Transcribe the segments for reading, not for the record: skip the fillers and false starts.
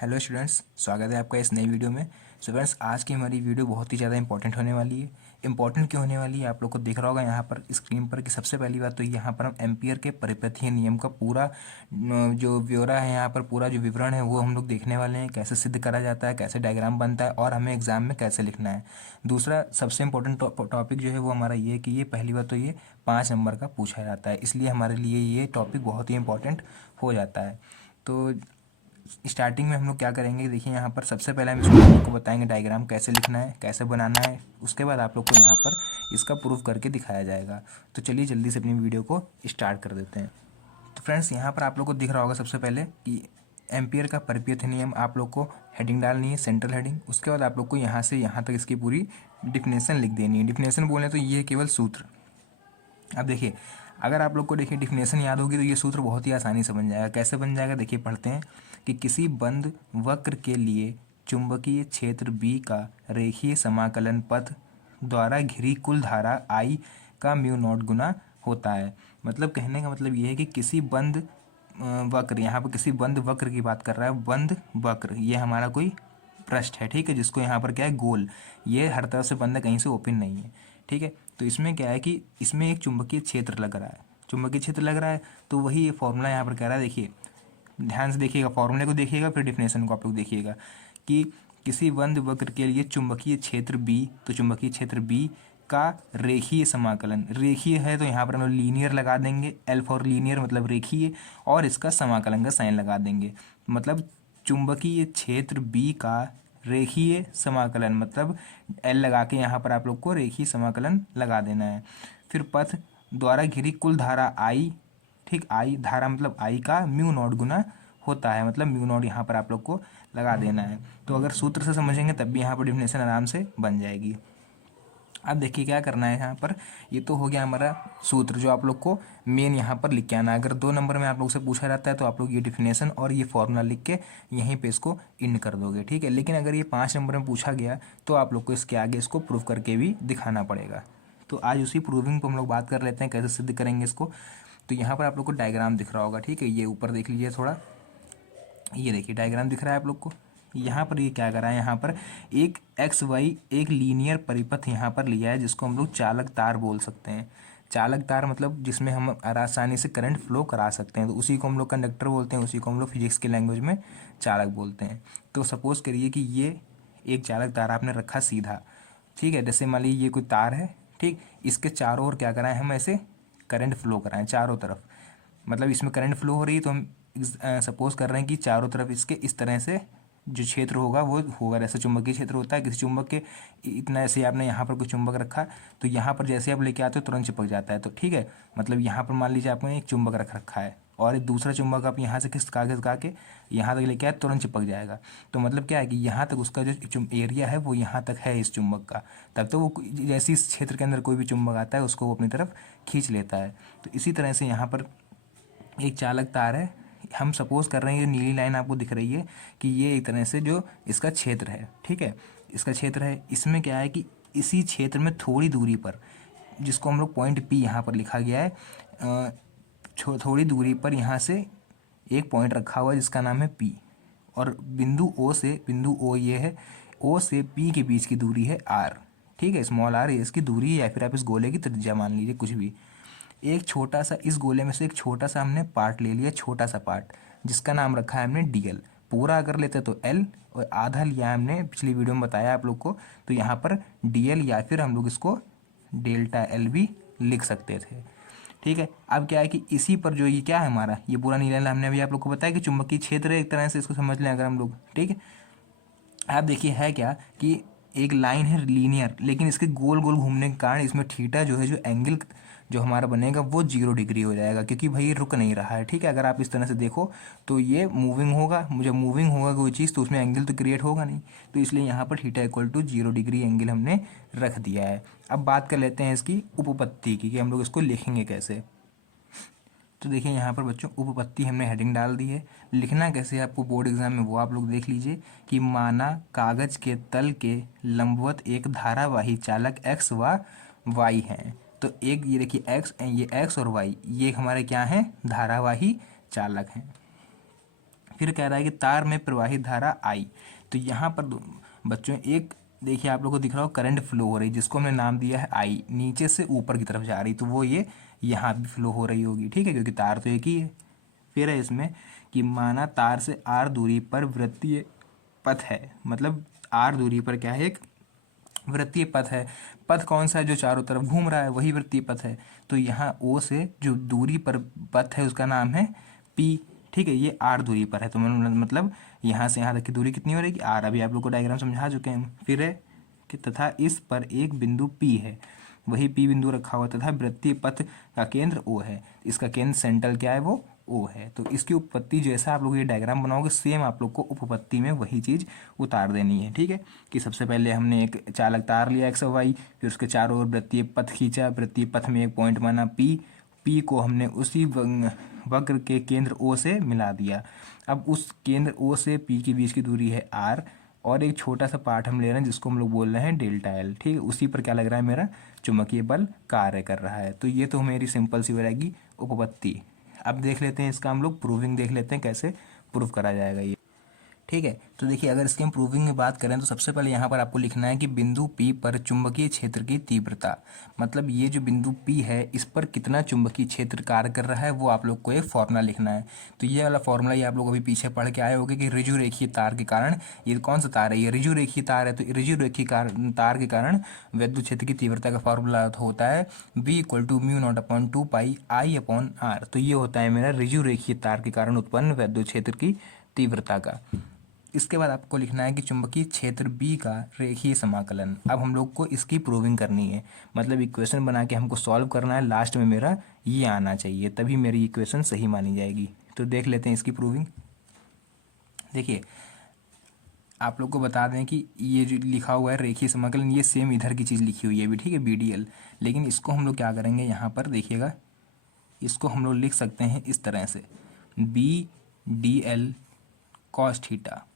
Hello students, स्वागत है आपका इस नई वीडियो में। स्टूडेंट्स, आज की हमारी वीडियो बहुत ही ज़्यादा इंपॉर्टेंट होने वाली है। इंपॉर्टेंट क्यों होने वाली है, आप लोग को दिख रहा होगा यहाँ पर स्क्रीन पर कि सबसे पहली बात तो यहाँ पर हम एम्पियर के परिपथीय नियम का पूरा जो ब्यौरा है, यहाँ पर पूरा जो विवरण है वो हम लोग देखने वाले हैं। कैसे सिद्ध करा जाता है, कैसे डायग्राम बनता है और हमें एग्जाम में कैसे लिखना है। दूसरा सबसे इंपॉर्टेंट टॉपिक जो है वो हमारा ये है कि ये पहली बात तो ये 5 नंबर का पूछा जाता है, इसलिए हमारे लिए ये टॉपिक बहुत ही इंपॉर्टेंट हो जाता है। तो स्टार्टिंग में हम लोग क्या करेंगे, देखिए यहाँ पर सबसे पहले हम इसको आप लोग को बताएंगे डायग्राम कैसे लिखना है, कैसे बनाना है। उसके बाद आप लोग को यहाँ पर इसका प्रूफ करके दिखाया जाएगा। तो चलिए जल्दी से अपनी वीडियो को स्टार्ट कर देते हैं। तो फ्रेंड्स, यहाँ पर आप लोग को दिख रहा होगा सबसे पहले कि एम्पियर का परिपथ नियम। आप लोग को हेडिंग डालनी है, सेंट्रल हेडिंग। उसके बाद आप लोग को यहाँ से यहाँ तक इसकी पूरी डिफिनेशन लिख देनी है। डिफिनेशन बोले तो ये केवल सूत्र। अब देखिए, अगर आप लोग को देखिए डिफिनेशन याद होगी तो ये सूत्र बहुत ही आसानी से बन जाएगा। कैसे बन जाएगा, देखिए पढ़ते हैं कि किसी बंद वक्र के लिए चुंबकीय क्षेत्र B का रेखीय समाकलन पथ द्वारा घिरी कुल धारा I का म्यू नॉट गुना होता है। मतलब कहने का मतलब ये है कि किसी बंद वक्र, यहाँ पर किसी बंद वक्र की बात कर रहा है। बंद वक्र ये हमारा कोई पृष्ठ है, ठीक है, जिसको यहाँ पर क्या है, गोल। ये हर तरफ से बंद है, कहीं से ओपन नहीं है, ठीक है। तो इसमें क्या है कि इसमें एक चुंबकीय क्षेत्र लग रहा है, चुंबकीय क्षेत्र लग रहा है। तो वही ये फॉर्मूला यहाँ पर कह रहा है। देखिए ध्यान से देखिएगा, फॉर्मूले को देखिएगा, फिर डिफिनेशन को आप लोग देखिएगा कि किसी बंद वक्र के लिए चुंबकीय क्षेत्र बी, तो चुंबकीय क्षेत्र बी का रेखीय समाकलन, रेखीय है तो यहाँ पर हम लोग लीनियर लगा देंगे, एल फॉर लीनियर मतलब रेखीय, और इसका समाकलन का साइन लगा देंगे। मतलब चुंबकीय क्षेत्र बी का रेखीय समाकलन, मतलब एल लगा के यहाँ पर आप लोग को रेखीय समाकलन लगा देना है। फिर पथ द्वारा घिरी कुल धारा आई, ठीक, आई धारा मतलब आई का म्यू नॉट गुना होता है, मतलब म्यू नॉट यहाँ पर आप लोग को लगा देना है। तो अगर सूत्र से समझेंगे तब भी यहाँ पर डिफिनेशन आराम से बन जाएगी। अब देखिए क्या करना है यहाँ पर, ये तो हो गया हमारा सूत्र जो आप लोग को मेन यहाँ पर लिख के आना है। अगर 2 नंबर में आप लोग से पूछा जाता है तो आप लोग ये डिफिनेशन और ये फॉर्मूला लिख के यहीं पे इसको इंड कर दोगे, ठीक है। लेकिन अगर ये 5 नंबर में पूछा गया तो आप लोग को इसके आगे इसको प्रूव करके भी दिखाना पड़ेगा। तो आज उसी प्रूविंग पर हम लोग बात कर लेते हैं, कैसे सिद्ध करेंगे इसको। तो यहाँ पर आप लोग को डायग्राम दिख रहा होगा, ठीक है, ये ऊपर देख लीजिए थोड़ा, ये देखिए डायग्राम दिख रहा है आप लोग को। यहाँ पर ये क्या करा है, यहाँ पर एक एक्स वाई एक लीनियर परिपथ यहाँ पर लिया है, जिसको हम लोग चालक तार बोल सकते हैं। चालक तार मतलब जिसमें हम आसानी से करंट फ्लो करा सकते हैं, तो उसी को हम लोग कंडक्टर बोलते हैं, उसी को हम लोग फिजिक्स की लैंग्वेज में चालक बोलते हैं। तो सपोज करिए कि ये एक चालक तार आपने रखा सीधा, ठीक है। जैसे मान लीजिए ये कोई तार है, ठीक, इसके चारों ओर क्या कराएं, हम ऐसे करंट फ्लो कराएं चारों तरफ। मतलब इसमें करंट फ्लो हो रही है तो हम सपोज कर रहे हैं कि चारों तरफ इसके इस तरह से जो क्षेत्र होगा वो होगा, जैसे चुंबकीय क्षेत्र होता है किसी चुंबक के, इतना ऐसे आपने यहाँ पर कोई चुंबक रखा तो यहाँ पर जैसे आप लेके आते हो तुरंत चिपक जाता है, तो ठीक है। मतलब यहाँ पर मान लीजिए आपने एक चुंबक रख रखा है और एक दूसरा चुंबक आप यहाँ से खिसका खिसका के यहाँ तक लेके आए तुरंत चिपक जाएगा। तो मतलब क्या है कि यहाँ तक उसका जो एरिया है वो यहाँ तक है इस चुंबक का, तब तो वो जैसे इस क्षेत्र के अंदर कोई भी चुंबक आता है उसको वो अपनी तरफ खींच लेता है। तो इसी तरह से यहाँ पर एक चालक तार है, हम सपोज कर रहे हैं ये नीली लाइन आपको दिख रही है कि ये एक तरह से जो इसका क्षेत्र है, ठीक है, इसका क्षेत्र है। इसमें क्या है कि इसी क्षेत्र में थोड़ी दूरी पर, जिसको हम लोग पॉइंट पी यहाँ पर लिखा गया है, थोड़ी दूरी पर यहाँ से एक पॉइंट रखा हुआ है जिसका नाम है पी, और बिंदु ओ ये है, ओ से पी के बीच की दूरी है आर, ठीक है, स्मॉल आर ये इसकी दूरी है, या फिर आप इस गोले की त्रिज्या मान लीजिए कुछ भी। एक छोटा सा इस गोले में से एक छोटा सा हमने पार्ट ले लिया, छोटा सा पार्ट, जिसका नाम रखा है हमने डीएल। पूरा अगर लेते तो एल, और आधा लिया हमने पिछली वीडियो में बताया आप लोग को, तो यहाँ पर डीएल या फिर हम लोग इसको डेल्टा एल भी लिख सकते थे, ठीक है। अब क्या है कि इसी पर जो ये क्या है हमारा, ये पूरा नीला लाइन हमने अभी आप लोग को बताया कि चुंबकीय क्षेत्र है एक तरह से, इसको समझ लें अगर हम लोग, ठीक है। आप देखिए है क्या कि एक लाइन है लीनियर, लेकिन इसके गोल गोल घूमने के कारण इसमें थीटा जो है, जो एंगल जो हमारा बनेगा वो 0 डिग्री हो जाएगा, क्योंकि भाई ये रुक नहीं रहा है, ठीक है। अगर आप इस तरह से देखो तो ये मूविंग होगा, जब मूविंग होगा कोई चीज़ तो उसमें एंगल तो क्रिएट होगा नहीं, तो इसलिए यहाँ पर theta equal to 0 degree angle हमने रख दिया है। अब बात कर लेते हैं इसकी उपपत्ति की, कि हम लोग इसको लिखेंगे कैसे। तो देखिए यहाँ पर बच्चों उपपत्ति हमने हेडिंग डाल दी है। लिखना कैसे है आपको बोर्ड एग्जाम में वो आप लोग देख लीजिए कि माना कागज के तल के लंबवत एक धारावाही चालक एक्स व वाई हैं। तो एक ये देखिए ये एक्स और वाई ये हमारे क्या हैं, धारावाही चालक हैं, फिर कह रहा है कि तार में प्रवाहित धारा आई। तो यहाँ पर बच्चों एक देखिए आप लोगों को दिख रहा हो करंट फ्लो हो रही, जिसको हमने नाम दिया है आई, नीचे से ऊपर की तरफ जा रही, तो वो ये यहाँ भी फ्लो हो रही होगी, ठीक है, क्योंकि तार तो एक ही है। फिर है इसमें कि माना तार से आर दूरी पर वृत्तीय पथ है, मतलब आर दूरी पर क्या है, एक वृत्तीय पथ है। पथ कौन सा है, जो चारों तरफ घूम रहा है, वही वृत्तीय पथ है। तो यहाँ ओ से जो दूरी पर पथ है उसका नाम है पी, ठीक है, ये आर दूरी पर है। तो मतलब यहाँ से यहाँ तक की दूरी कितनी हो रही है, आर। अभी आप लोग को डायग्राम समझा चुके हैं। फिर है कि तथा इस पर एक बिंदु पी है, वही पी बिंदु रखा हुआ, तथा वृत्तीय पथ का केंद्र ओ है। इसका केंद्र सेंट्रल क्या है, वो ओ है। तो इसकी उपपत्ति जैसा आप लोग ये डायग्राम बनाओगे सेम आप लोग को उपपत्ति में वही चीज़ उतार देनी है, ठीक है। कि सबसे पहले हमने एक चालक तार लिया एक्स और वाई, फिर उसके चारों ओर वृत्तीय पथ खींचा, वृत्तीय पथ में एक पॉइंट माना पी, पी को हमने उसी वक्र के केंद्र ओ से मिला दिया। अब उस केंद्र ओ से पी के बीच की दूरी है आर, और एक छोटा सा पार्ट हम ले रहे हैं जिसको हम लोग बोल रहे हैं डेल्टा एल, ठीक है। उसी पर क्या लग रहा है, मेरा चुंबकीय बल कार्य कर रहा है। तो ये तो मेरी सिंपल सी हो जाएगी उपपत्ति। अब देख लेते हैं इसका हम लोग प्रूविंग देख लेते हैं कैसे प्रूव करा जाएगा ये, ठीक है। तो देखिए अगर इसकी हम प्रूविंग की बात करें तो सबसे पहले यहाँ पर आपको लिखना है कि बिंदु P पर चुंबकीय क्षेत्र की तीव्रता, मतलब ये जो बिंदु P है इस पर कितना चुंबकीय क्षेत्र कार्य कर रहा है, वो आप लोग को एक फॉर्मूला लिखना है। तो ये वाला फॉर्मूला ये आप लोग अभी पीछे पढ़ के आए होंगे कि ऋजु रेखीय तार के कारण, ये कौन सा तार है, ये ऋजु रेखीय तार है। तो ऋजु रेखीय तार के कारण विद्युत क्षेत्र की तीव्रता का फॉर्मूला होता है V = μ0/2πI/r। तो ये होता है मेरा ऋजु रेखीय तार के कारण उत्पन्न विद्युत क्षेत्र की तीव्रता का। इसके बाद आपको लिखना है कि चुंबकीय क्षेत्र B का रेखीय समाकलन। अब हम लोग को इसकी प्रूविंग करनी है, मतलब इक्वेशन बना के हमको सॉल्व करना है, लास्ट में मेरा ये आना चाहिए, तभी मेरी इक्वेशन सही मानी जाएगी। तो देख लेते हैं इसकी प्रूविंग। देखिए आप लोग को बता दें कि ये जो लिखा हुआ है रेखीय समाकलन, ये सेम इधर की चीज़ लिखी हुई है भी, ठीक है, BDL। लेकिन इसको हम लोग क्या करेंगे, यहाँ पर देखिएगा, इसको हम लोग लिख सकते हैं इस तरह से BDL cos थीटा,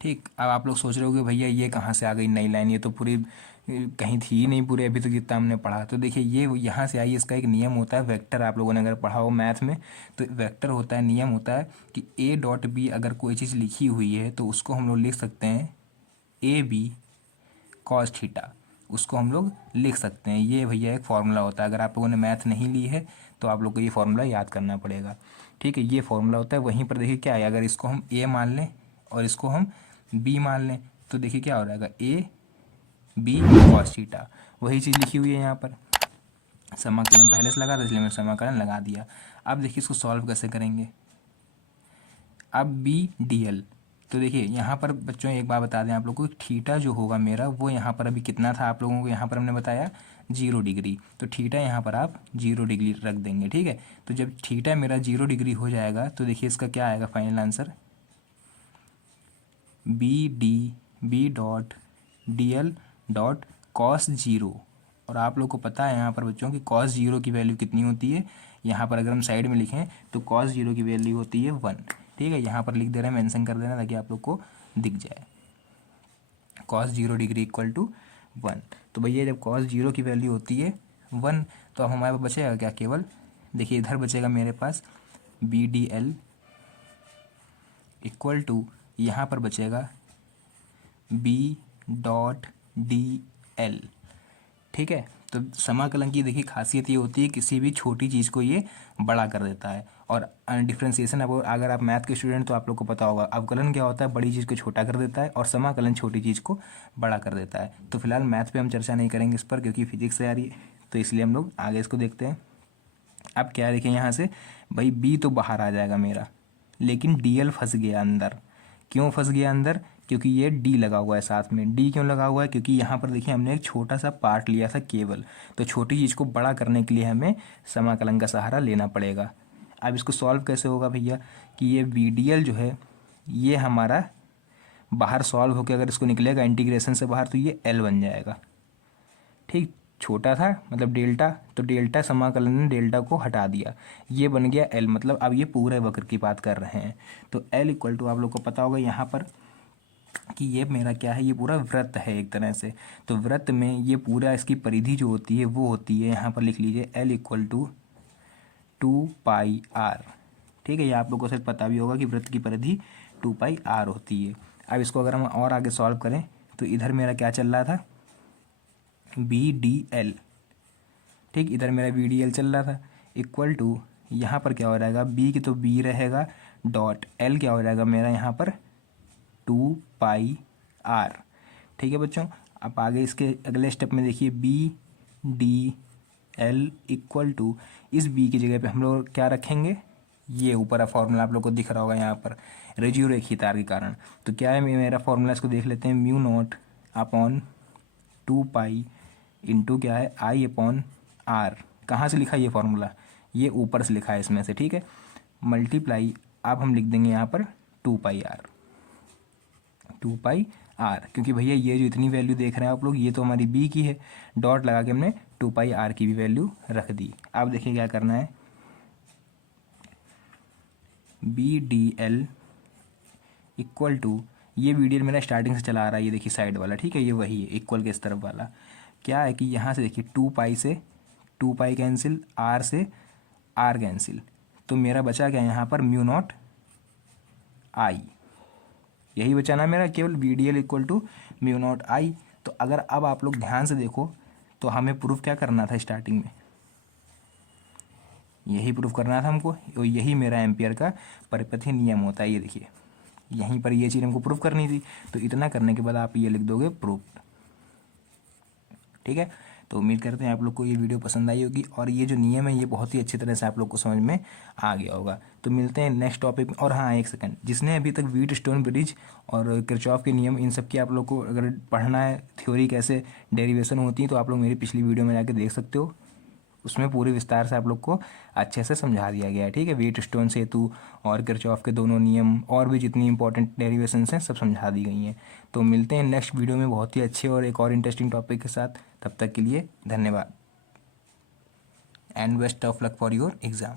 ठीक। अब आप लोग सोच रहे हो कि भैया ये कहाँ से आ गई नई लाइन, ये तो पूरी कहीं थी ही नहीं पूरे अभी तक जितना हमने पढ़ा। तो देखिए ये यहाँ से आई, इसका एक नियम होता है वेक्टर, आप लोगों ने अगर पढ़ा हो मैथ में तो वेक्टर होता है, नियम होता है कि A.B अगर कोई चीज़ लिखी हुई है तो उसको हम लोग लिख सकते हैं AB cos थीटा, उसको हम लोग लिख सकते हैं। ये भैया एक फॉर्मूला होता है, अगर आप लोगों ने मैथ नहीं ली है तो आप लोग को ये फॉर्मूला याद करना पड़ेगा, ठीक है। ये फॉर्मूला होता है। वहीं पर देखिए क्या है, अगर इसको हम A मान लें और इसको हम B मान लें तो देखिए क्या हो जाएगा, AB cos थीटा, वही चीज़ लिखी हुई है यहाँ पर। समाकलन पहले से लगा था इसलिए मैंने समाकलन लगा दिया। अब देखिए इसको सॉल्व कैसे करेंगे। अब BDL, तो देखिए यहाँ पर बच्चों एक बात बता दें आप लोगों को, थीटा जो होगा मेरा वो यहाँ पर अभी कितना था आप लोगों को, यहाँ पर हमने बताया 0 डिग्री, तो थीटा यहाँ पर आप 0 डिग्री रख देंगे, ठीक है। तो जब थीटा मेरा 0 डिग्री हो जाएगा तो देखिए इसका क्या आएगा फाइनल आंसर, B.DL.cos 0। और आप लोग को पता है यहाँ पर बच्चों की cos 0 की वैल्यू कितनी होती है, यहाँ पर अगर हम साइड में लिखें तो cos 0 की वैल्यू होती है 1, ठीक है। यहाँ पर लिख दे रहे हैं, मेंशन कर देना ताकि आप लोग को दिख जाए, cos 0 डिग्री = 1। तो भैया जब cos 0 की वैल्यू होती है 1 तो अब हमारे पास बचेगा क्या, केवल देखिए इधर बचेगा मेरे पास BDL = यहाँ पर बचेगा B.DL, ठीक है। तो समाकलन की देखिए खासियत ये होती है किसी भी छोटी चीज़ को ये बड़ा कर देता है। और डिफ्रेंसिएशन, अब अगर आप मैथ के स्टूडेंट तो आप लोग को पता होगा अवकलन क्या होता है, बड़ी चीज़ को छोटा कर देता है और समाकलन छोटी चीज़ को बड़ा कर देता है। तो फिलहाल मैथ पे हम चर्चा नहीं करेंगे इस पर क्योंकि फिजिक्स से आ रही है, तो इसलिए हम लोग आगे इसको देखते हैं। अब क्या देखें यहाँ से, भाई B तो बाहर आ जाएगा मेरा, लेकिन DL फंस गया अंदर। क्यों फंस गया अंदर, क्योंकि ये D लगा हुआ है साथ में। D क्यों लगा हुआ है, क्योंकि यहाँ पर देखिए हमने एक छोटा सा पार्ट लिया था केवल, तो छोटी चीज़ को बड़ा करने के लिए हमें समाकलन का सहारा लेना पड़ेगा। अब इसको सॉल्व कैसे होगा भैया, कि ये BDL जो है ये हमारा बाहर सॉल्व होकर अगर इसको निकलेगा इंटीग्रेशन से बाहर तो ये L बन जाएगा, ठीक। छोटा था मतलब डेल्टा, तो डेल्टा समाकलन ने डेल्टा को हटा दिया, ये बन गया L, मतलब अब ये पूरे वक्र की बात कर रहे हैं। तो L = आप लोग को पता होगा यहाँ पर कि ये मेरा क्या है, ये पूरा वृत्त है एक तरह से। तो वृत्त में ये पूरा इसकी परिधि जो होती है वो होती है, यहाँ पर लिख लीजिए L = 2πr, ठीक है, ये आप लोग को शायद पता भी होगा कि वृत्त की परिधि 2πr होती है। अब इसको अगर हम और आगे सॉल्व करें तो इधर मेरा क्या चल रहा था, BDL, ठीक, इधर मेरा BDL चल रहा था, इक्वल टू यहाँ पर क्या हो जाएगा, B की तो B रहेगा, डॉट L क्या हो जाएगा मेरा यहाँ पर 2πr। ठीक है बच्चों, अब आगे इसके अगले स्टेप में देखिए BDL इक्वल टू, इस B की जगह पे हम लोग क्या रखेंगे, ये ऊपर फॉर्मूला आप लोग को दिख रहा होगा यहाँ पर रेजियो रेखीय तार के कारण। तो क्या है मेरा फॉर्मूला, इसको देख लेते हैं, म्यू नॉट अपॉन 2π इंटू क्या है I अपॉन आर। कहाँ से लिखा ये फॉर्मूला, ये ऊपर से लिखा है इसमें से, ठीक है, मल्टीप्लाई, अब हम लिख देंगे यहाँ पर 2πr, क्योंकि भैया ये जो इतनी वैल्यू देख रहे हैं आप लोग, ये तो हमारी B की है, डॉट लगा के हमने 2πr की भी वैल्यू रख दी। अब देखिए क्या करना है, BDL इक्वल टू, ये BDL मेरा स्टार्टिंग से चला आ रहा है, ये देखिए साइड वाला, ठीक है, ये वही है इक्वल के इस तरफ वाला। क्या है कि यहाँ से देखिए 2π से 2π कैंसिल, r से r कैंसिल, तो मेरा बचा क्या यहाँ पर म्यू नॉट I, यही बचा ना मेरा, केवल BDL equal to mu naught I। तो अगर अब आप लोग ध्यान से देखो तो हमें प्रूफ क्या करना था, स्टार्टिंग में यही प्रूफ करना था हमको, और यही मेरा एम्पियर का परिपथीय नियम होता है। ये देखिए यहीं पर ये चीज़ हमको प्रूफ करनी थी, तो इतना करने के बाद आप ये लिख दोगे प्रूफ। ठीक है, तो उम्मीद करते हैं आप लोग को ये वीडियो पसंद आई होगी, और ये जो नियम है ये बहुत ही अच्छी तरह से आप लोग को समझ में आ गया होगा। तो मिलते हैं नेक्स्ट टॉपिक में। और हाँ, एक सेकंड, जिसने अभी तक व्हीटस्टोन ब्रिज और किरचॉफ के नियम, इन सब की आप लोग को अगर पढ़ना है, थ्योरी कैसे डेरिवेशन होती है, तो आप लोग मेरी पिछली वीडियो में जाके देख सकते हो, उसमें पूरे विस्तार से आप लोग को अच्छे से समझा दिया गया है। ठीक है, व्हीटस्टोन सेतु और किरचॉफ के दोनों नियम और भी जितनी इंपॉर्टेंट डेरिवेशंस हैं सब समझा दी गई हैं। तो मिलते हैं नेक्स्ट वीडियो में बहुत ही अच्छे और एक और इंटरेस्टिंग टॉपिक के साथ। तब तक के लिए धन्यवाद and best of luck for your exam.